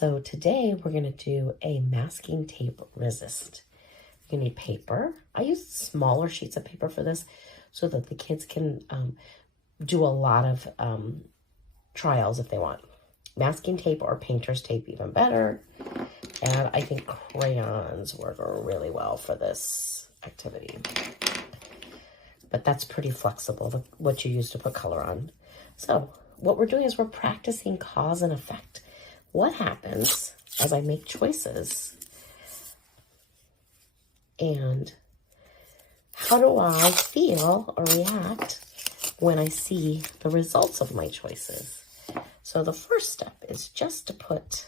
So today we're going to do a masking tape resist. You need paper. I use smaller sheets of paper for this so that the kids can do a lot of trials if they want. Masking tape or painter's tape, even better. And I think crayons work really well for this activity. But that's pretty flexible, what you use to put color on. So what we're doing is we're practicing cause and effect. What happens as I make choices? And how do I feel or react when I see the results of my choices? So the first step is just to put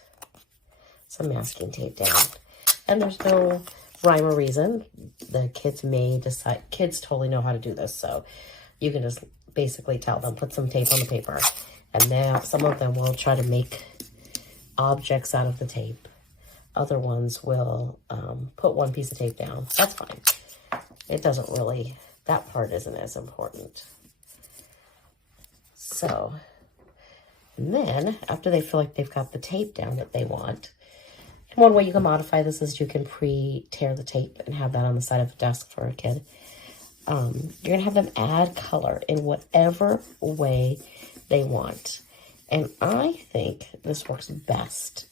some masking tape down. And there's no rhyme or reason. The kids may decide, kids totally know how to do this. So you can just basically tell them, put some tape on the paper. And now some of them will try to make objects out of the tape. Other ones will put one piece of tape down. That's fine. It doesn't really, that part isn't as important. So, and then after they feel like they've got the tape down that they want, and one way you can modify this is you can pre-tear the tape and have that on the side of the desk for a kid. You're going to have them add color in whatever way they want. And I think this works best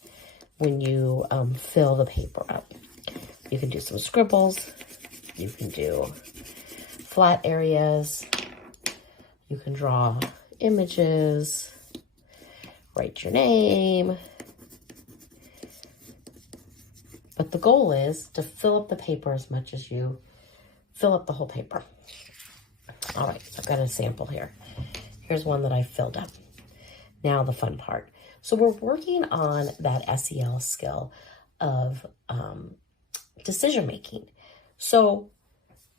when you fill the paper up. You can do some scribbles. You can do flat areas. You can draw images. Write your name. But the goal is to fill up the paper as much as you fill up the whole paper. All right, I've got a sample here. Here's one that I filled up. Now the fun part. So we're working on that SEL skill of decision making. So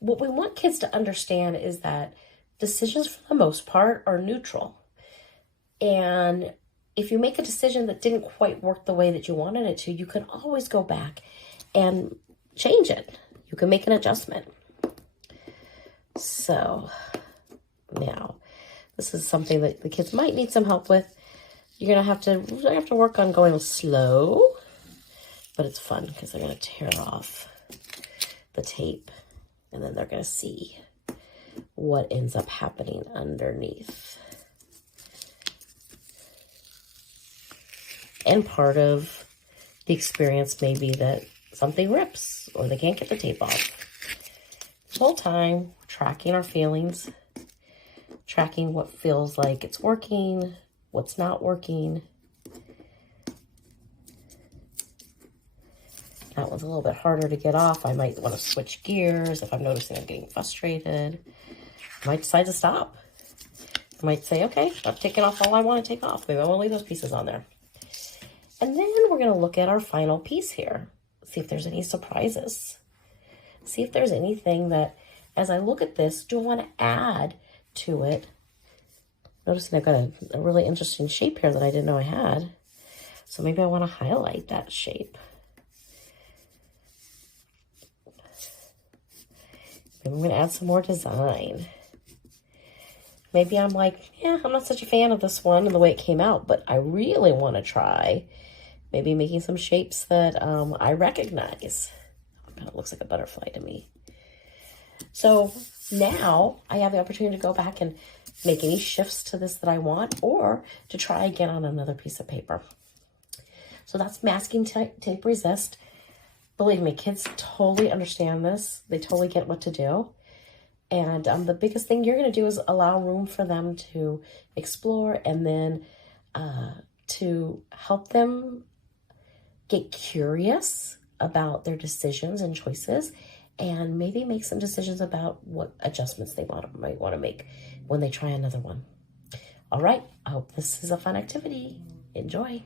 what we want kids to understand is that decisions for the most part are neutral. And if you make a decision that didn't quite work the way that you wanted it to, you can always go back and change it. You can make an adjustment. So now this is something that the kids might need some help with. You're gonna have to work on going slow, but it's fun because they're gonna tear off the tape and then they're gonna see what ends up happening underneath. And part of the experience may be that something rips or they can't get the tape off. The whole time, tracking our feelings, tracking what feels like it's working, what's not working. That one's a little bit harder to get off. I might want to switch gears if I'm noticing I'm getting frustrated. I might decide to stop. I might say, okay, I've taken off all I want to take off. Maybe I want to leave those pieces on there. And then we're going to look at our final piece here. See if there's any surprises. See if there's anything that, as I look at this, do I want to add to it? Noticing I've got a really interesting shape here that I didn't know I had. So maybe I want to highlight that shape. Maybe I'm going to add some more design. Maybe I'm like, yeah, I'm not such a fan of this one and the way it came out, but I really want to try maybe making some shapes that I recognize. Oh, it looks like a butterfly to me. So now I have the opportunity to go back and make any shifts to this that I want, or to try again on another piece of paper. So that's masking tape resist. Believe me, kids totally understand this. They totally get what to do. And the biggest thing you're going to do is allow room for them to explore, and then to help them get curious about their decisions and choices, and maybe make some decisions about what adjustments they might want to make when they try another one. All right, I hope this is a fun activity. Enjoy.